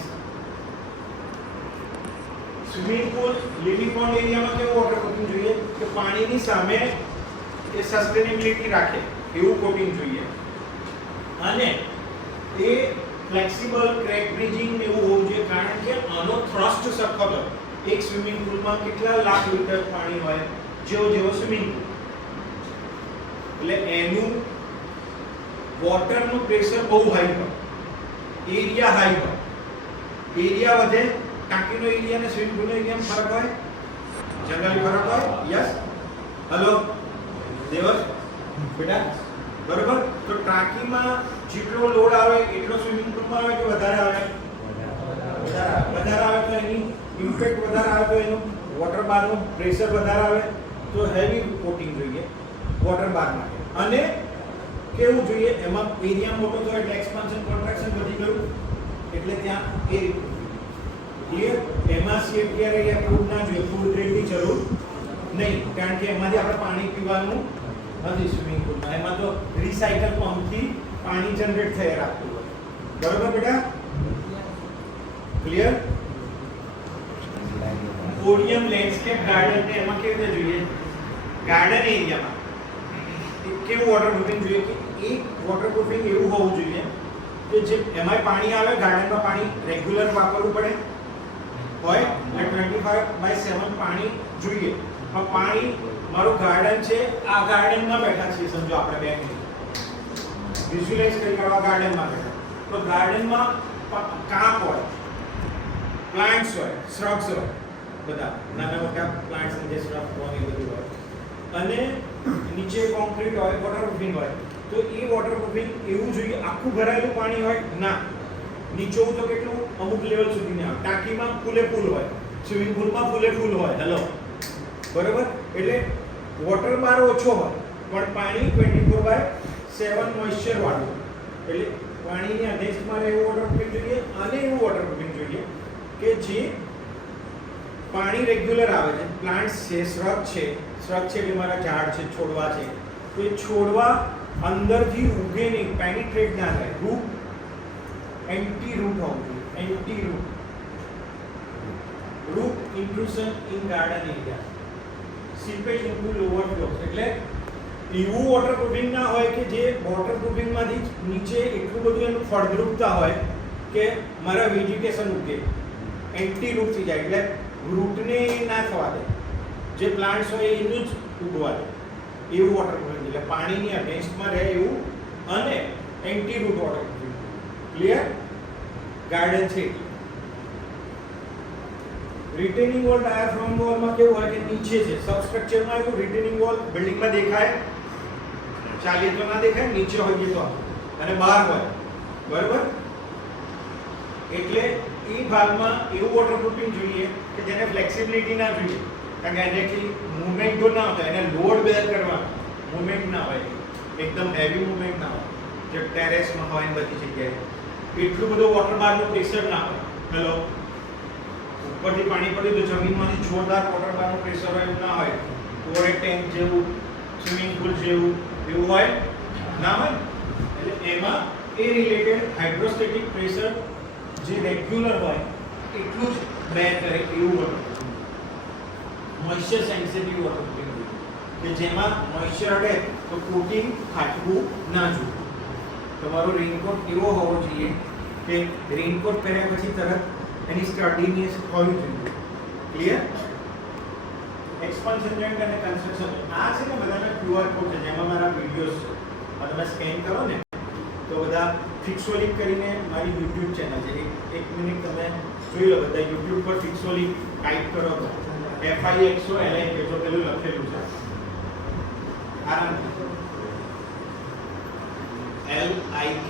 next swimming pool living pond એરિયામાં કેવું water coating જોઈએ કે પાણીની સામે એ સસ્ટેનેબિલિટી રાખે એવું કોટિંગ જોઈએ અને એ ફ્લેક્સિબલ ક્રેક બ્રિજિંગ એવું હોવું જોઈએ કારણ કે આનો થ્રસ્ટ સખત હોય એક સ્વિમિંગ પુલમાં કેટલા લાખ લીટર પાણી હોય જેવો સ્વિમિંગ પુલ એટલે એનું વોટરનું પ્રેશર બહુ હાઈ હોય એરિયા હાઈ હોય એરિયા વધે ટાંકીનો એરિયા અને સ્વિમિંગ પુલનો એરિયામાં ફરક હોય જનરલી ફરક હોય યસ હેલો દેવસ બેટા બરોબર તો ટાંકીમાં જેટલો લોડ આવે એટલો સ્વિમિંગ પુલમાં આવે કે વધારે આવે વધારે આવે તો એની ઇમ્પેક્ટ વધારે આવે તો એનું વોટર બારનું પ્રેશર વધારે આવે તો હેવી કોટિંગ જોઈએ વોટર બાર માટે અને કેવું જોઈએ એમાં એરિયા મોટો થયો એટલે એક્સપાન્શન કોન્ટ્રાક્શન વધી ગયું એટલે ત્યાં એ ક્લિયર એમાં CFTR એરિયા પ્રૂવ ના જોઈએ ફૂલ ગ્રેડની જરૂર નહીં કારણ કે એમાંથી આપણે પાણી પીવાનું નથી સ્વિમિંગ પુલમાં એમાં તો રિસાયકલ પંપથી પાણી જનરેટ થઈ રાખતું હોય બરોબર બેટા ક્લિયર પોડિયમ લેન્ડસ્કેપ ગાર્ડન ને એમાં કેવી રીતે જોઈએ ગાર્ડન એરિયામાં કેવું વોટરપ્રૂફિંગ જોઈએ કે એક વોટરપ્રૂફિંગ એવું હોવું જોઈએ કે જે એમાંય પાણી આવે ગાર્ડનમાં પાણી રેગ્યુલર વાપરવું પડે હોય એટલે 25/7 પાણી જોઈએ પણ પાણી મારું ગાર્ડન છે આ ગાર્ડનમાં બેઠા છીએ સમજો આપણે બે મિનિટ વિઝ્યુઅલાઇઝ કરી કરવા ગાર્ડનમાં બેઠા તો ગાર્ડનમાં કાંપ હોય પ્લાન્ટ્સ હોય શ્રબ્સ હોય બધા નાના મોટા પ્લાન્ટ્સ જે શ્રબ હોય એ બધું હોય અને નીચે કોન્ક્રીટ હોય વોટરપ્રૂફિંગ હોય તો એ વોટરપ્રૂફિંગ એવું જોઈએ આખું ભરાયેલું પાણી હોય ના નીચોવું તો કેટલું અમુક લેવલ સુધી ને આવે ટાંકીમાં ફૂલે ફૂલ હોય સ્વિમિંગ પુલમાં ફૂલે ફૂલ હોય હેલો બરોબર એટલે વોટર બાર ઓછો હોય પણ પાણી 24/7 મોઇસ્ચર વાળું એટલે પાણીની અગેન્સ્ટમાં એવું વોટરપ્રૂફિંગ જોઈએ અને એવું વોટરપ્રૂફિંગ જોઈએ કે જે પાણી રેગ્યુલર આવે છે પ્લાન્ટ્સ છે શ્રબ છે એટલે મારા ઝાડ છે છોડવા છે તો એ છોડવા અંદરથી ઉગે નહીં પેનિટ્રેટ ના થાય રૂટ એન્ટી રૂટ હોવું જોઈએ anti root intrusion in garden area seepage into lower floor એટલે એવું વોટરપ્રૂફિંગ ના હોય કે જે વોટરપ્રૂફિંગમાંથી નીચે એટલું બધું એનું ફળદ્રુપતા હોય કે મારા વેજીટેશન ઉગે એન્ટી રૂટ થઈ જાય એટલે રૂટને ના થવા દે જે પ્લાન્ટ્સ હોય એનું જ ઉગવા દે એવું વોટરપ્રૂફિંગ એટલે પાણીની અગેન્સ્ટમાં રહે એવું અને anti root waterproofing clear garden છે રિટેનિંગ વોલ ડાયાફ્રામ વોલમાં કેવું હોય કે નીચે છે સબસ્ટ્રક્ચરમાં એવું રિટેનિંગ વોલ બિલ્ડિંગમાં દેખાય ચાલીએ તો ના દેખાય નીચે હોય તો અને બહાર હોય બરાબર એટલે એ ભાગમાં એવું વોટરપ્રૂફિંગ જોઈએ કે જેને ફ્લેક્સિબિલિટી ના જોઈએ કારણ કે એનેથી મૂવમેન્ટ તો ના હોય એને લોડ બેર કરવા મૂવમેન્ટ ના હોય એકદમ હેવી મૂવમેન્ટ ના હોય જે ટેરેસમાં હોય ને બધી જગ્યાએ એટલું બધું વોટર બારનું પ્રેશર ના હોય હેલો ઉપરથી પાણી પડ્યું તો જમીનમાંથી જોરદાર વોટર બારનું પ્રેશર હોય એવું ના હોય ઓરે ટેન્ક જેવું સ્વિમિંગ પુલ જેવું એવું હોય ના હોય એટલે એમાં એ રિલેટેડ હાઇડ્રોસ્ટેટિક પ્રેશર જે રેગ્યુલર હોય એટલું જ બેર કરે એવું વોટર મોઇસ્ચર સેન્સિટિવ વોટર કે જેમાં મોઇસ્ચર અડે તો કોટિંગ ફાટવું ના જોઈએ તમારો રેઇનકોટ એવો હોવો જોઈએ કે રેઇનકોટ પહેર્યા પછી તરત એની સ્ટડીનેસ હોવી જોઈએ ક્લિયર એક્સપાન્શન જોઈન્ટ અને કન્સ્ટ્રક્શન આ છે ને બધાના QR કોડ છે જેમાં મારા વિડિયોઝ છે આ તમે સ્કેન કરો ને તો બધા ફિક્સોલિક કરીને મારી YouTube ચેનલ છે એક મિનિટ તમે જોઈ લો બધા YouTube પર ફિક્સોલિક ટાઈપ કરો તો FIXOLIK તો પેલું લખેલું છે આરામ LIK